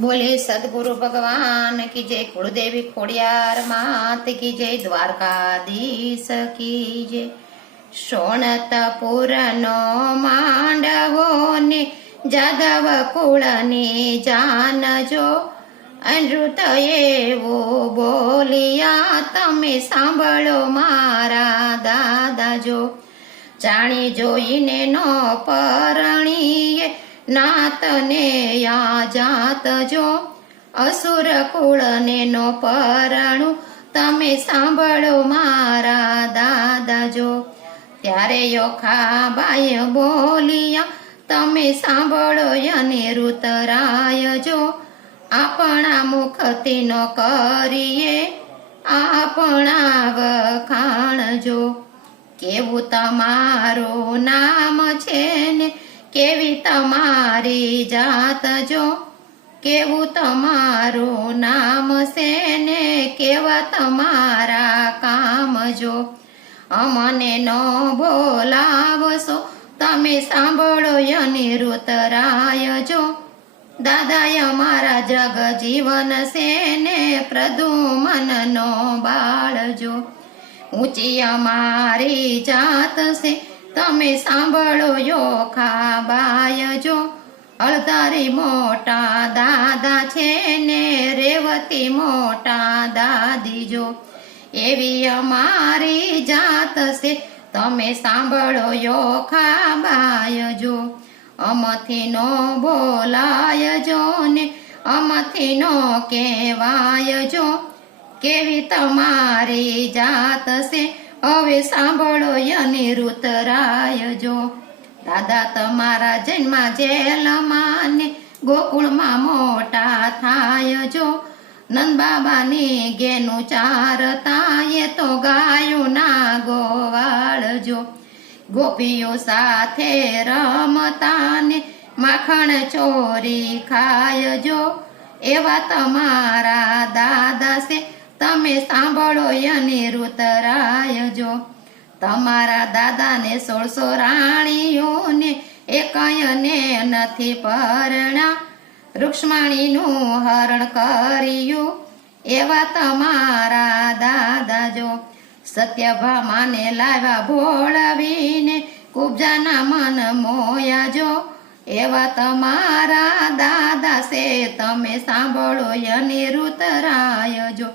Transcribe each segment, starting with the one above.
बोले सदगुरु भगवान की जय, कुलदेवी खोड़ियार मात की जय, द्वारकाधीश की जय। सोनतपुरनो मांडवो ने जादव कुळनी जानजो, अनृत एवो बोलिया तमे सांभळो मारा दादा जो। जाणी जोईने नो परणीए नातने या जात जो, असुर कुळने नो परણું તમે સાંભળો મારા દાદા જો। ત્યારે યોખાબાઈ બોલિયા તમે સાંભળો અનિરુદ્ધરાય જો। આપણા મુખથી નો કરીએ આપણા વખાણ જો। કેવું તમારું નામ છે ને કેવી તમારી જાત જો, કેવું તમારું નામ છે ને કેવા તમારા કામ જો। અમને નો બોલાવશો તમે સાંભળો અનિરુદ્ધરાય જો। દાદાએ અમારા જગ જીવન છે ને પ્રદ્યુમનનો બાળ જો। ઊંચી અમારી જાત છે તમે સાંભળો યોખાબાઈ જો। અળધારી મોટા દાદા છે ને રેવતી મોટા દાદી જો। એવી અમારી જાત છે તમે સાંભળો યોખાબાઈ જો। અમથી નો બોલાય જો ને અમથી નો કહેવાય જો। કેવી તમારી જાત છે હવે સાંભળો અનિરુદ્ધરાય જો। દાદા તમારા જન્મ જેલમાં ને ગોકુળમાં મોટા થાય જો। નંદ બાબાની ગેનું ચારતા એ તો ગાયું ના ગોવાળ જો। ગોપીઓ સાથે રમતા ને માખણ ચોરી ખાય જો। એવા તમારા દાદા છે તમે સાંભળો અનિરુદ્ધરાય જો। તમારા દાદાને 1600 રાણીઓને એકયને નથી પરણા, રૂક્ષ્મણીનું હરણ કર્યું એવા તમારા દાદા જો। સત્યભામાને લાવ્યા ભોળવીને કુબજાના મન મોયા જો। એવા તમારા દાદા છે તમે સાંભળો અનિરુદ્ધરાય જો।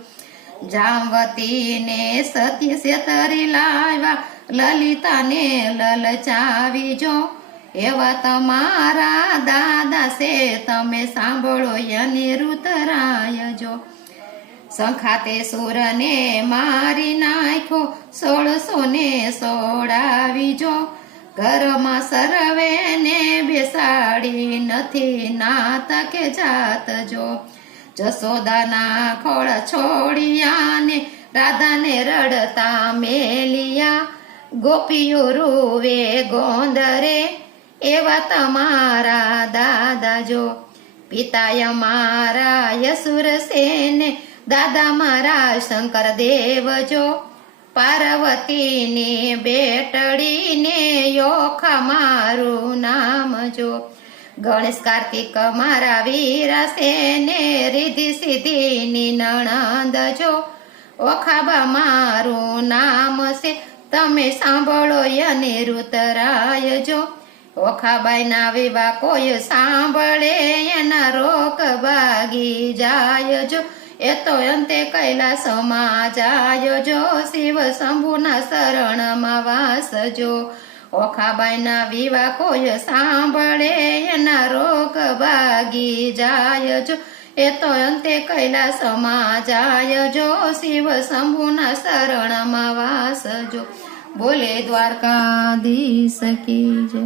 જામવતી ને સત્ય સેતરી લાવ્યા લલિતા ને લલચાવી જો। એવા તમારા દાદા છે તમે સાંભળો અનિરુદ્ધરાય જો। સંખાતે સુર ને મારી નાખ્યો 1600 ને સોડાવી જો। ઘરમાં સર્વે ને બેસાડી નથી નાતા કે જાત જો। જસોદાના ખોળ છોડિયા ને રાધાને રડતા મેલિયા, ગોપીઓ રૂવે ગોંદરે એવા તમારા દાદા જો। પિતાય મારા યસુર સેને દાદા મારા શંકર દેવ જો। પાર્વતીની બેટડીને યોખા મારું નામ જો। ગણેશ કાર્તિક મારા વીરા છે ને રીધિ સિદ્ધિની નણંદ જો। ઓખાબા મારું નામ છે તમે સાંભળો અનિરુદ્ધરાય જો। ઓખાબાઈના વિવાહ કોઈ સાંભળે એના રોક ભાગી જાય જો। એ તો અંતે કૈલાસમાં જાય જો, શિવ શંભુના શરણમાં વાસ જો। ઓખાબાઈના વિવાહ કોઈ સાંભળે એના રોગ ભાગી જાય જો। એ તો અંતે કૈલાસમાં જાય જો, શિવ શંભુના શરણમાં વાસ જો। બોલે દ્વારકાધીશ કી જય।